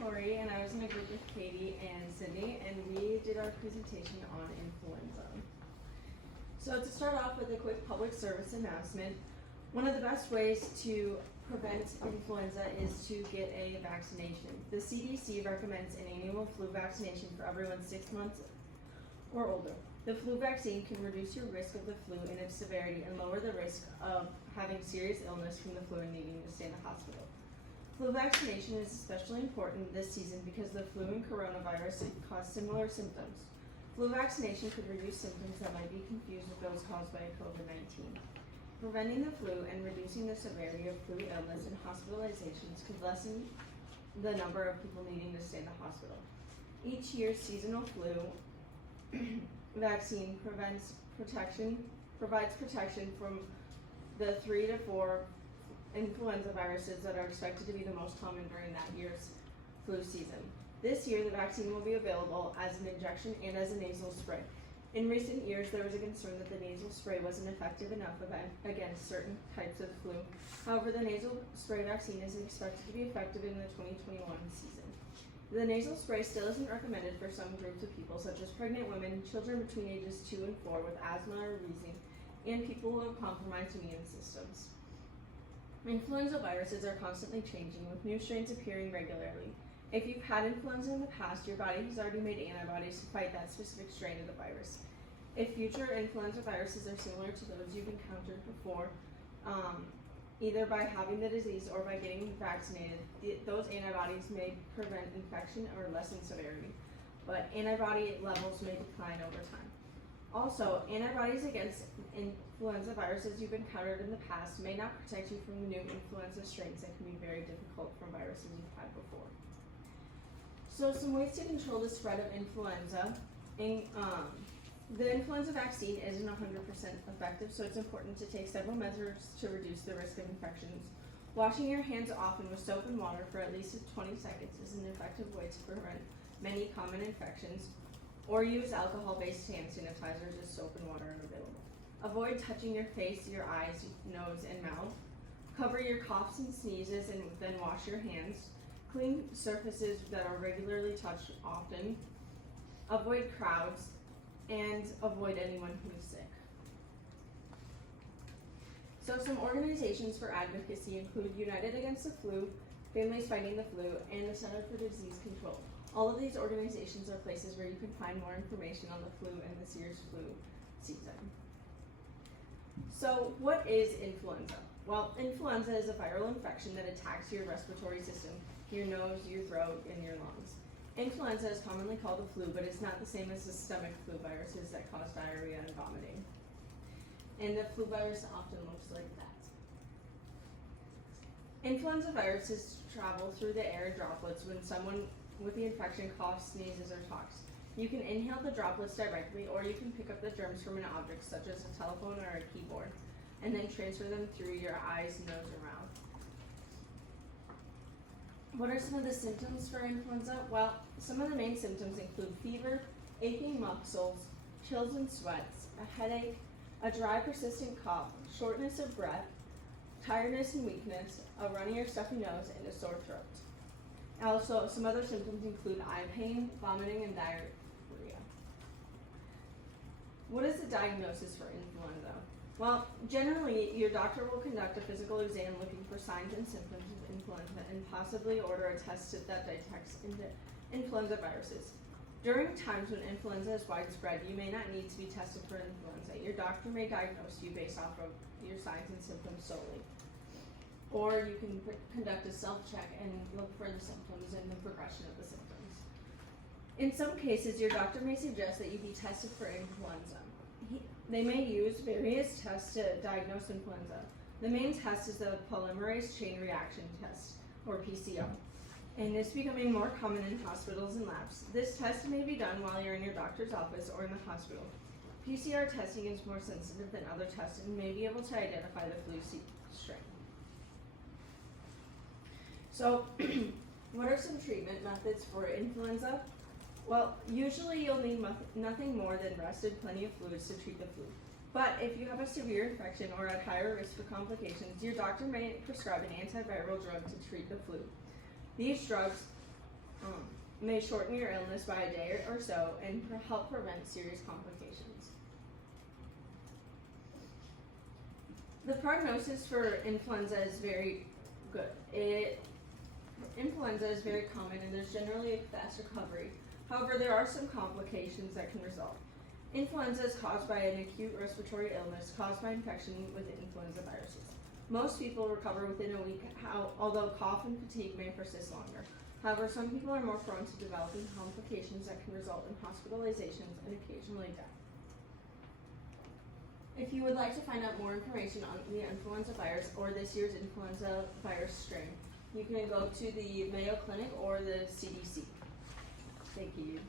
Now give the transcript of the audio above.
Corey, and I was in a group with Katie and Sydney, and we did our presentation on influenza. So to start off with a quick public service announcement, one of the best ways to prevent influenza is to get a vaccination. The CDC recommends an annual flu vaccination for everyone 6 months or older. The flu vaccine can reduce your risk of the flu and its severity and lower the risk of having serious illness from the flu and needing to stay in the hospital. Flu vaccination is especially important this season because the flu and coronavirus cause similar symptoms. Flu vaccination could reduce symptoms that might be confused with those caused by COVID-19. Preventing the flu and reducing the severity of flu illness and hospitalizations could lessen the number of people needing to stay in the hospital. Each year's seasonal flu vaccine provides protection from the 3 to 4 influenza viruses that are expected to be the most common during that year's flu season. This year, the vaccine will be available as an injection and as a nasal spray. In recent years, there was a concern that the nasal spray wasn't effective enough against certain types of flu. However, the nasal spray vaccine is expected to be effective in the 2021 season. The nasal spray still isn't recommended for some groups of people, such as pregnant women, children between ages 2 and 4 with asthma or wheezing, and people who have compromised immune systems. Influenza viruses are constantly changing, with new strains appearing regularly. If you've had influenza in the past, your body has already made antibodies to fight that specific strain of the virus. If future influenza viruses are similar to those you've encountered before, either by having the disease or by getting vaccinated, those antibodies may prevent infection or lessen severity, but antibody levels may decline over time. Also, antibodies against influenza viruses you've encountered in the past may not protect you from the new influenza strains that can be very difficult from viruses you've had before. So some ways to control the spread of influenza. The influenza vaccine isn't 100% effective, so it's important to take several measures to reduce the risk of infections. Washing your hands often with soap and water for at least 20 seconds is an effective way to prevent many common infections, or use alcohol-based hand sanitizers as soap and water are available. Avoid touching your face, your eyes, nose, and mouth. Cover your coughs and sneezes and then wash your hands. Clean surfaces that are regularly touched often. Avoid crowds and avoid anyone who is sick. So some organizations for advocacy include United Against the Flu, Families Fighting the Flu, and the Center for Disease Control. All of these organizations are places where you can find more information on the flu and this year's flu season. So what is influenza? Well, influenza is a viral infection that attacks your respiratory system, your nose, your throat, and your lungs. Influenza is commonly called the flu, but it's not the same as the systemic flu viruses that cause diarrhea and vomiting. And the flu virus often looks like that. Influenza viruses travel through the air droplets when someone with the infection coughs, sneezes, or talks. You can inhale the droplets directly, or you can pick up the germs from an object such as a telephone or a keyboard, and then transfer them through your eyes, nose, or mouth. What are some of the symptoms for influenza? Well, some of the main symptoms include fever, aching muscles, chills and sweats, a headache, a dry persistent cough, shortness of breath, tiredness and weakness, a runny or stuffy nose, and a sore throat. Also, some other symptoms include eye pain, vomiting, and diarrhea. What is the diagnosis for influenza? Well, generally, your doctor will conduct a physical exam looking for signs and symptoms of influenza and possibly order a test that detects influenza viruses. During times when influenza is widespread, you may not need to be tested for influenza. Your doctor may diagnose you based off of your signs and symptoms solely. Or you can conduct a self-check and look for the symptoms and the progression of the symptoms. In some cases, your doctor may suggest that you be tested for influenza. They may use various tests to diagnose influenza. The main test is the polymerase chain reaction test, or PCR, and it's becoming more common in hospitals and labs. This test may be done while you're in your doctor's office or in the hospital. PCR testing is more sensitive than other tests and may be able to identify the flu strain. So, what are some treatment methods for influenza? Well, usually you'll need nothing more than rest and plenty of fluids to treat the flu. But if you have a severe infection or at higher risk for complications, your doctor may prescribe an antiviral drug to treat the flu. These drugs may shorten your illness by a day or so and help prevent serious complications. The prognosis for influenza is very good. Influenza is very common and there's generally a fast recovery. However, there are some complications that can result. Influenza is caused by an acute respiratory illness caused by infection with influenza viruses. Most people recover within a week, although cough and fatigue may persist longer. However, some people are more prone to developing complications that can result in hospitalizations and occasionally death. If you would like to find out more information on the influenza virus or this year's influenza virus strain, you can go to the Mayo Clinic or the CDC. Thank you.